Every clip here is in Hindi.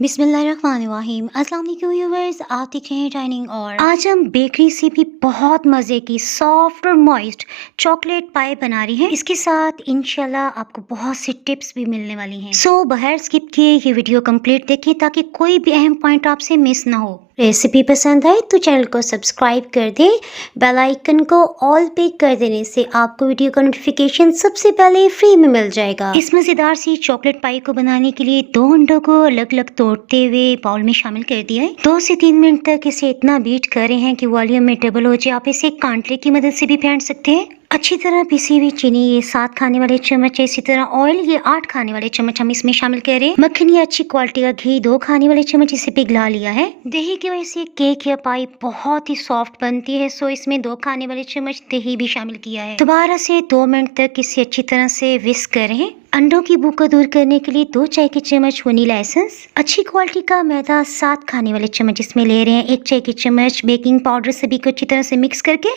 बिस्मिल्लाहिर्रहमानिर्रहीम। अस्सलाम वालेकुम व्यूअर्स, आप देख रहे हैं डाइनिंग और आज हम बेकरी से भी बहुत मज़े की सॉफ्ट और मॉइस्ट चॉकलेट पाई बना रही हैं। इसके साथ इंशाल्लाह आपको बहुत सी टिप्स भी मिलने वाली हैं। सो बगैर स्किप किए ये वीडियो कंप्लीट देखें ताकि कोई भी अहम पॉइंट आपसे मिस ना हो। रेसिपी पसंद आए तो चैनल को सब्सक्राइब कर दें। बेल आइकन को ऑल पे कर देने से आपको वीडियो का नोटिफिकेशन सबसे पहले फ्री में मिल जाएगा। इस मज़ेदार सी चॉकलेट पाई को बनाने के लिए 2 अंडों को अलग अलग तोड़ते हुए बाउल में शामिल कर दिया है। 2 से 3 मिनट तक इसे इतना बीट कर रहे हैं कि वॉल्यूम में डबल हो जाए। आप इसे कांटे की मदद से भी फेंट सकते हैं। अच्छी तरह पिसी हुई चीनी ये 7 खाने वाले चम्मच, इसी तरह ऑयल ये 8 खाने वाले चम्मच हम इसमें शामिल कर रहे हैं। मक्खन या अच्छी क्वालिटी का घी 2 खाने वाले चम्मच इसे पिघला लिया है। दही की वजह से केक या पाई बहुत ही सॉफ्ट बनती है, सो इसमें 2 खाने वाले चम्मच दही भी शामिल किया है। दोबारा से 2 मिनट तक इसे अच्छी तरह से विस्क करें। अंडों की भूख को दूर करने के लिए 2 चाय के चम्मच वनीला एसेंस, अच्छी क्वालिटी का मैदा 7 खाने वाले चम्मच इसमें ले रहे हैं। 1 चाय के चम्मच बेकिंग पाउडर सभी को अच्छी तरह से मिक्स करके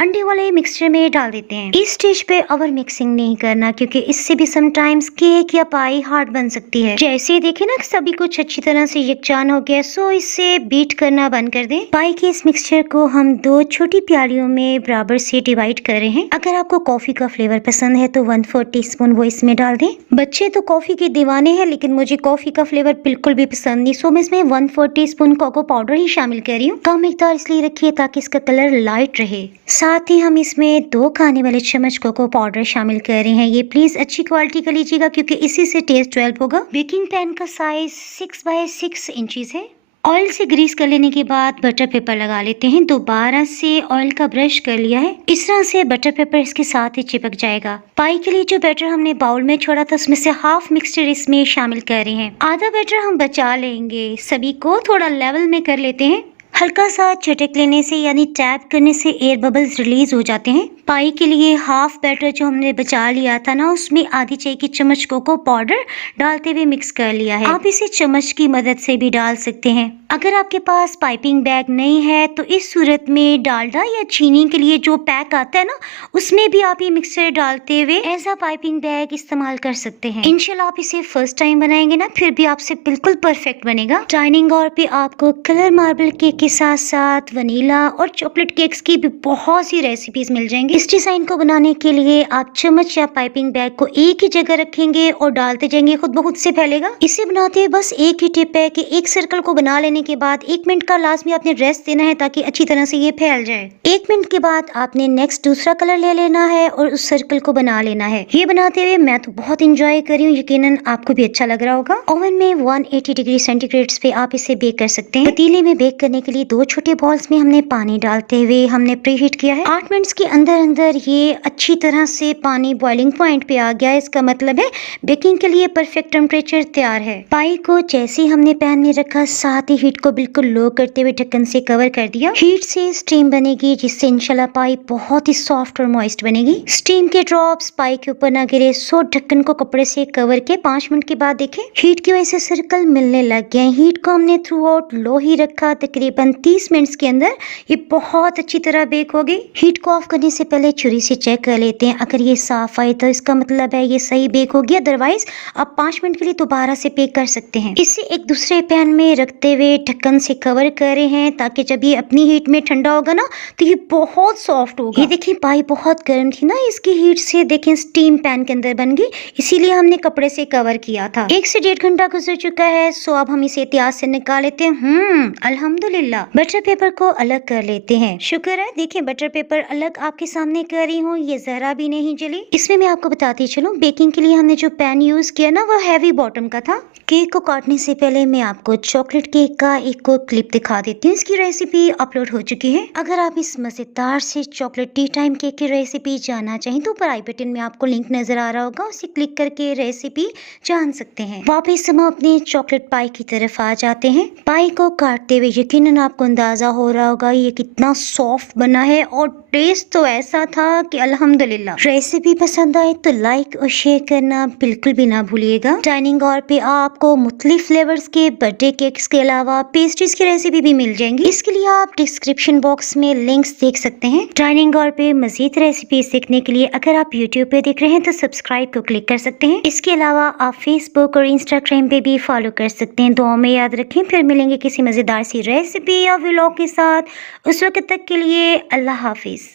अंडे वाले मिक्सचर में डाल देते हैं। इस स्टेज पे ओवर मिक्सिंग नहीं करना क्योंकि इससे भी समटाइम्स केक या पाई हार्ड बन सकती है। जैसे ही देखें ना सभी कुछ अच्छी तरह से यकजान हो गया, सो इसे बीट करना बंद कर दें। पाई के इस मिक्सचर को हम 2 छोटी प्यालियों में बराबर से डिवाइड कर रहे हैं। अगर आपको कॉफी का फ्लेवर पसंद है तो 1/4 टीस्पून वो इसमें डाल दें। बच्चे तो कॉफी के दीवाने हैं, लेकिन मुझे कॉफी का फ्लेवर बिल्कुल भी पसंद नहीं, सो मैं इसमें 1/4 टीस्पून कोको पाउडर ही शामिल कर रही हूँ। कम मिकदार इसलिए रखिए ताकि इसका कलर लाइट रहे। साथ ही हम इसमें 2 खाने वाले चम्मच कोको पाउडर शामिल कर रहे हैं। ये प्लीज अच्छी क्वालिटी का लीजिएगा क्योंकि इसी से टेस्ट डेवलप होगा। बेकिंग पैन का साइज 6x6 इंचेस है। ऑयल से ग्रीस कर लेने के बाद बटर पेपर लगा लेते हैं। दोबारा से ऑयल का ब्रश कर लिया है। इस तरह से बटर पेपर इसके साथ ही चिपक जाएगा। पाई के लिए जो बैटर हमने बाउल में छोड़ा था उसमें से हाफ मिक्सचर इसमें शामिल कर रहे हैं। आधा बैटर हम बचा लेंगे। सभी को थोड़ा लेवल में कर लेते हैं। हल्का सा झटक लेने से यानी टैप करने से एयर बबल्स रिलीज हो जाते हैं। पाई के लिए हाफ बैटर जो हमने बचा लिया था ना, उसमें आधी चाय की चम्मच कोको पाउडर डालते हुए मिक्स कर लिया है। आप इसे चम्मच की मदद से भी डाल सकते हैं। अगर आपके पास पाइपिंग बैग नहीं है तो इस सूरत में डालडा या चीनी के लिए जो पैक आता है ना, उसमें भी आप ये मिक्सचर डालते हुए एज अ पाइपिंग बैग इस्तेमाल कर सकते हैं। इंशाल्लाह आप इसे फर्स्ट टाइम बनाएंगे ना, फिर भी आपसे बिल्कुल परफेक्ट बनेगा। डाइनिंग और पे आपको कलर मार्बल केक के साथ साथ वनीला और चॉकलेट केक्स की भी बहुत सी रेसिपीज मिल जाएंगी। इस डिजाइन को बनाने के लिए आप चम्मच या पाइपिंग बैग को एक ही जगह रखेंगे और डालते जाएंगे, खुद ब खुद से फैलेगा। इसे बनाते हुए बस एक ही टिप है कि एक सर्कल को बना लेने के बाद 1 मिनट का लाजमी आपने रेस्ट देना है ताकि अच्छी तरह से ये फैल जाए। 1 मिनट के बाद आपने नेक्स्ट दूसरा कलर ले लेना है और उस सर्कल को बना लेना है। ये बनाते हुए मैं तो बहुत इंजॉय कर रही हूँ, यकीनन आपको भी अच्छा लग रहा होगा। ओवन में 180 डिग्री सेंटीग्रेड पे आप इसे बेक कर सकते हैं। पतीले में बेक करने के लिए 2 छोटे बॉल्स में हमने पानी डालते हुए हमने प्रीहीट किया है। 8 मिनट्स के अंदर अंदर ये अच्छी तरह से पानी बॉइलिंग पॉइंट पे आ गया है। इसका मतलब है बेकिंग के लिए परफेक्ट टेम्परेचर तैयार है। पाई को जैसे ही हमने पैन में रखा, साथ ही हीट को बिल्कुल लो करते हुए ढक्कन से कवर कर दिया। हीट से स्टीम बनेगी जिससे इंशाल्लाह पाई बहुत ही सॉफ्ट और मॉइस्ट बनेगी। स्टीम के ड्रॉप्स पाई के ऊपर ना गिरे, सो ढक्कन को कपड़े से कवर के 5 मिनट के बाद देखें हीट की वजह से सर्कल मिलने लग गए। हीट को हमने थ्रू आउट लो ही रखा। तकरीबन 30 मिनट्स के अंदर ये बहुत अच्छी तरह बेक हो गई। हीट को ऑफ करने से पहले छुरी से चेक कर लेते हैं। अगर ये साफ आए तो इसका मतलब है ये सही बेक हो गया, अदरवाइज आप 5 मिनट के लिए दोबारा से बेक कर सकते हैं। इसे एक दूसरे पैन में रखते हुए ढक्कन से कवर कर रहे हैं ताकि जब ये अपनी हीट में ठंडा होगा ना तो ये बहुत सॉफ्ट होगा। ये देखिए पाई बहुत गर्म थी ना, इसकी हीट से देखें स्टीम पैन के अंदर बन गई, इसीलिए हमने कपड़े से कवर किया था। 1 से 1.5 घंटा गुजर चुका है, सो अब हम इसे एहतियात से निकाल लेते हैं। अल्हम्दुलिल्लाह। बटर पेपर को अलग कर लेते हैं। शुक्र है देखिए बटर पेपर अलग आपके सामने कर रही हूँ, ये जरा भी नहीं जली। इसमें मैं आपको बताती चलूं, बेकिंग के लिए हमने जो पैन यूज किया ना वो हैवी बॉटम का था। केक को काटने से पहले मैं आपको चॉकलेट केक का एक और क्लिप दिखा देती हूँ। इसकी रेसिपी अपलोड हो चुकी है। अगर आप इस मजेदार से चॉकलेट टी टाइम केक की रेसिपी जानना चाहें तो ऊपर आई बटन में आपको लिंक नजर आ रहा होगा, उसे क्लिक करके रेसिपी जान सकते हैं। वापस हम अपने चॉकलेट पाई की तरफ आ जाते हैं। पाई को काटते हुए यकीनन आपको अंदाजा हो रहा होगा ये कितना सॉफ्ट बना है और टेस्ट तो ऐसा था कि अल्हम्दुलिल्लाह। रेसिपी पसंद आए तो लाइक और शेयर करना बिल्कुल भी ना भूलिएगा। डाइनिंग हॉल पे आपको मुख्तलिफ फ्लेवर्स के बर्थडे केक्स के अलावा पेस्ट्रीज की रेसिपी भी मिल जाएंगी। इसके लिए आप डिस्क्रिप्शन बॉक्स में लिंक्स देख सकते हैं। डाइनिंग हॉल पे मजीद रेसिपी सीखने के लिए अगर आप यूट्यूब पे देख रहे हैं तो सब्सक्राइब को क्लिक कर सकते हैं। इसके अलावा आप फेसबुक और इंस्टाग्राम पे भी फॉलो कर सकते हैं। दुआ में याद रखें, फिर मिलेंगे किसी मजेदार सी रेसिपी या व्लॉग के साथ। उस वक्त तक के लिए अल्लाह हाफिज।